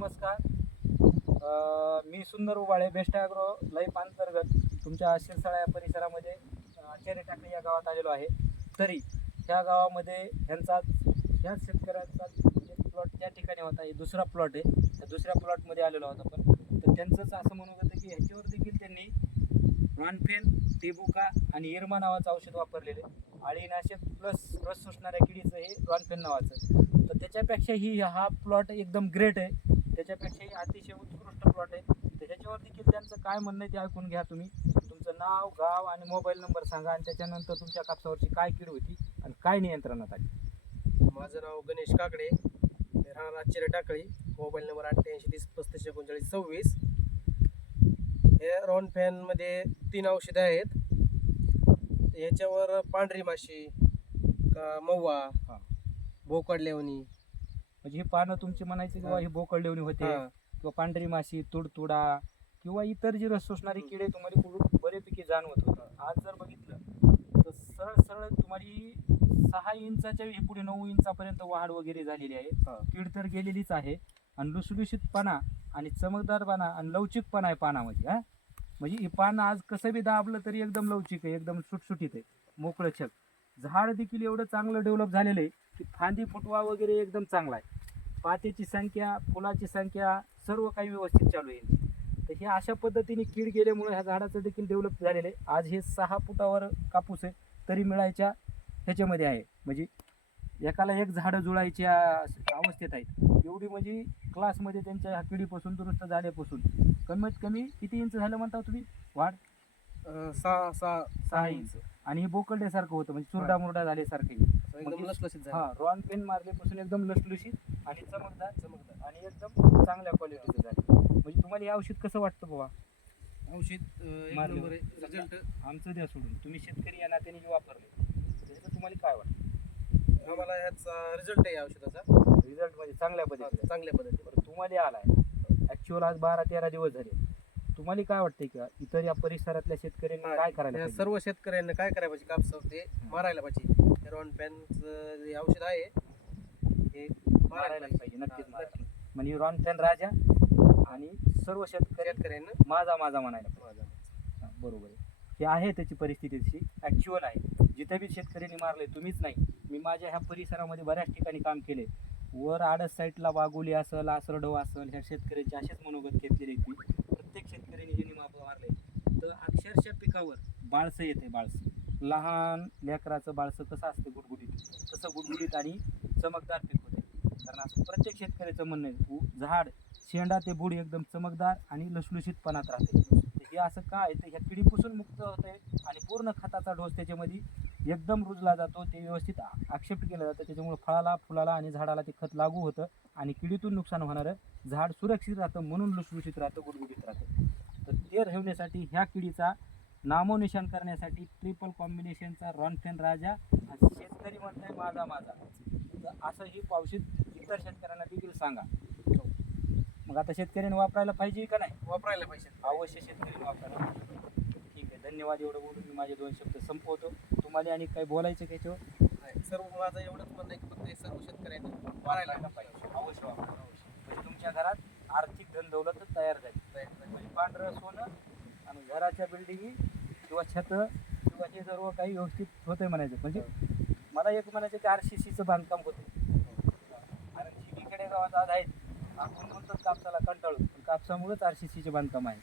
नमस्कार. मी सुंदर Ubale best agro life अंतर्गत तुमच्या शिरसाळा या परिसरामध्ये आचार्य चेरे टाकळी या गावात आलेलो आहे. तरी ह्या गावामध्ये ह्यांचा ह्याच शेतकऱ्यांचा एक प्लॉट त्या ठिकाणी होता हे दुसरा प्लॉट आहे. त्या दुसऱ्या प्लॉटमध्ये आलेलो होता पण तर त्यांचंच असं म्हणत होतं की ह्याच्यावर देखील त्यांनी रॉनफेन टेबुका आणि इरमा नावाचं औषध वापरलेले अळीनाशक प्लस रस सुसणाऱ्या किडीचं हे रॉनफेन नावाचं तर त्याच्यापेक्षाही हा प्लॉट एकदम ग्रेट आहे. त्याच्यापेक्षाही अतिशय उत्कृष्ट प्लॉट आहे. तर ह्याच्यावर देखील त्यांचं काय म्हणणं आहे ते ऐकून घ्या तुम्ही. तुमचं नाव गाव आणि मोबाईल नंबर सांगा आणि त्याच्यानंतर तुमच्या कापसावरची काय कीड होती आणि काय नियंत्रणात आली? माझं नाव गणेश काकडे. राहणार चिरे टाकळी. मोबाईल नंबर अठ्ठ्याऐंशी तीस पस्तीस एकोणचाळीस सव्वीस. हे रॉन फॅनमध्ये तीन औषधं आहेत. याच्यावर पांढरी माशी का मव्वा हा. भोकड लेवणी म्हणजे ही पानं तुमची म्हणायची किंवा हा. बोकळलेवणी होते किंवा पांढरी माशी तुडतुडा किंवा इतर जी रस शोषणारी किडे तुम्हाला बऱ्यापैकी जाणवत होतं. आज जर बघितलं तर सरळ सरळ तुम्हाला सहा इंचाच्या ही पुढे नऊ इंचापर्यंत वाढ वगैरे झालेली आहे. कीड तर गेलेलीच आहे. आणि लुसलुशीतपणा आणि चमकदारपणा आणि लवचिकपणा आहे पानामध्ये हा. म्हणजे हे पान आज कसं बी दाबलं तरी एकदम लवचिक आहे एकदम सुटसुटीत आहे. मोकळं छक झाड देखील एवढं चांगलं डेव्हलप झालेलं आहे की फांदी फुटवा वगैरे एकदम चांगला आहे. पात्याची संख्या फुलाची संख्या सर्व काही व्यवस्थित चालू आहे. तर हे अशा पद्धतीने कीड गेल्यामुळे ह्या झाडाचं देखील डेव्हलप झालेलं आहे. आज हे सहा फुटावर कापूस आहे तरी मिळायच्या ह्याच्यामध्ये आहे. म्हणजे एकाला एक झाडं जुळायच्या अवस्थेत आहेत. एवढी म्हणजे क्लासमध्ये त्यांच्या ह्या किडीपासून दुरुस्त झाल्यापासून. कमीत कमी किती इंच झालं म्हणता तुम्ही? वाढ? सहा सहा सहा इंच. आणि हे बोकड्यासारखं होतं म्हणजे चुरडा मुरडा झाल्यासारखं एकदम लसलसीत हा रॉन पेन मारल्यापासून एकदम लसलुशीत आणि चमकदार चमकदार आणि एकदम चांगल्या क्वालिटीचं झालं. म्हणजे तुम्हाला हे औषध कसं वाटतं बाबा औषध एक मारलं. नंबर आहे. रिझल्ट आमचं द्या सोडून. तुम्ही शेतकरी या नात्याने जे वापरले त्याचं तुम्हाला काय वाटतं? आम्हाला ह्याचा रिझल्ट आहे या औषधाचा. रिझल्ट म्हणजे चांगल्या पद्धतीने चांगल्या पद्धतीने बरं तुम्हाला आलाय. ऍक्च्युअल आज बारा तेरा दिवस झाले. तुम्हाला काय वाटतंय का? इतर या परिसरातल्या शेतकऱ्यांनी काय करायला पाहिजे? सर्व शेतकऱ्यांना काय करायला पाहिजे? कापसावर ते मारायला पाहिजे. रॉन पॅनचं जे औषध आहे हे मारायला पाहिजे. नक्कीच हा, मारायला म्हणजे रॉन फॅन राजा आणि सर्व शेतकरी शेतकऱ्यांना? माझा माझा म्हणायला पाहिजे. हा, बरोबर आहे. हे आहे त्याची परिस्थिती तशी ॲक्च्युअल आहे. जिथे बी शेतकऱ्यांनी मारले तुम्हीच नाही. मी माझ्या ह्या परिसरामध्ये बऱ्याच ठिकाणी काम केले वर आडस साईडला वाघोली असेल आसरडव असेल ह्या शेतकऱ्यांचे असेच मनोगत घेतलेले आहेत मी प्रत्येक शेतकऱ्यांनी ज्यांनी माप मारले तर अक्षरशः पिकावर बाळसं येते बाळसं. लहान लेकराचं बाळसं कसं असतं गुडगुडीत? तसं गुडगुडीत आणि चमकदार पीक होते. कारण असं प्रत्येक शेतकऱ्याचं म्हणणं आहे उ- झाड शेंडा ते बुड एकदम चमकदार आणि लसलुशीतपणात राहते. हे असं काय तर ह्या किडीपासून मुक्त होते आणि पूर्ण खताचा डोस त्याच्यामध्ये एकदम रुजला जातो. ते व्यवस्थित आक्षेप केलं जातं. त्याच्यामुळे फळाला फुलाला आणि झाडाला ते खत लागू होतं आणि किडीतून नुकसान होणारं झाड सुरक्षित राहतं म्हणून लुसलुशीत राहतं गुडगुडीत राहतं. तर ते ठेवण्यासाठी ह्या किडीचा नामोनिशान करण्यासाठी ट्रिपल कॉम्बिनेशनचा रॉनफेन राजा शेतकरी म्हणताय माझा माझा. तर असं ही औषध इतर शेतकऱ्यांना देखील सांगा. मग आता शेतकऱ्यांनी वापरायला पाहिजे का नाही? वापरायला पाहिजे. अवश्य शेतकरी वापरायला. ठीक आहे धन्यवाद एवढं बोलून मी माझे दोन शब्द संपवतो. तुम्हाला आणि काही बोलायचं का याच्यावर नाही, सर्व माझं एवढंच म्हणणं आहे की फक्त हे सर्व शेतकऱ्यांना मारायला पाहिजे. अवश्य वापरा अवश्य. म्हणजे तुमच्या घरात आर्थिक धन दौलत तयार झाली. म्हणजे पांढरं सोनं घराच्या बिल्डिंगी किंवा छत किंवा हे सर्व काही व्यवस्थित होतंय म्हणायचं. म्हणजे मला एक म्हणायचं की आर सी सीचं बांधकाम होतं कारण शिकीकडे गावात आज आहेत. आपण म्हणतो कापसाला कंटाळू पण कापसामुळेच आर सी सीचे बांधकाम आहे.